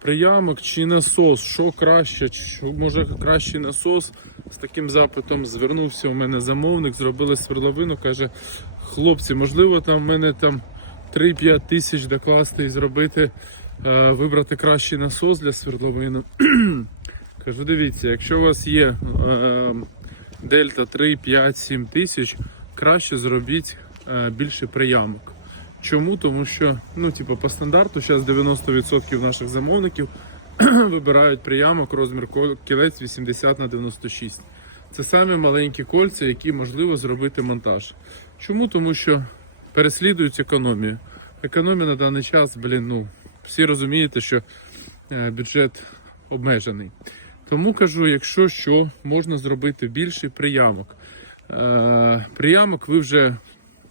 приямок чи насос, що краще, що може кращий насос. З таким запитом звернувся у мене замовник, зробили свердловину, каже, хлопці, можливо, там в мене там 3-5 тисяч докласти і зробити, е, вибрати кращий насос для свердловини. Кажу, дивіться, якщо у вас є е, дельта 3, 5, 7 тисяч, краще зробіть е, більше приямок. Чому? Тому що ну, типу, по стандарту зараз 90% наших замовників вибирають приямок розмір кілець 80 на 96. Це самі маленькі кольця, які можливо зробити монтаж. Чому? Тому що переслідують економію. Економія на даний час, блін, ну всі розумієте, що е, бюджет обмежений. Тому кажу, якщо що, можна зробити більший приямок. Е, приямок ви вже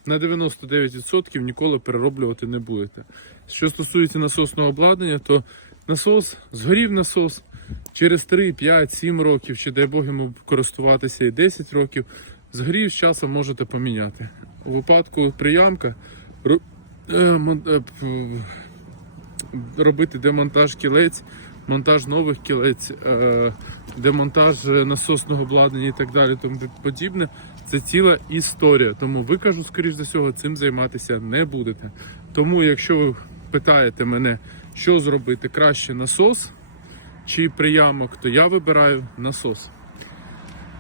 на 99% ніколи перероблювати не будете. Що стосується насосного обладнання, то насос, згорів насос через 3, 5, 7 років, чи дай Бог йому користуватися і 10 років, згорів з часом можете поміняти. У випадку приямка е, е, робити демонтаж кілець, монтаж нових кілець, е, демонтаж насосного обладнання і так далі, тому подібне. Це ціла історія. Тому ви кажу, скоріш за всього, цим займатися не будете. Тому, якщо ви питаєте мене, що зробити краще насос чи приямок, то я вибираю насос.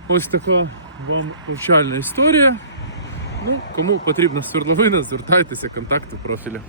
Ось така вам повчальна історія. Ну, кому потрібна свердловина, звертайтеся, контакти в профілі.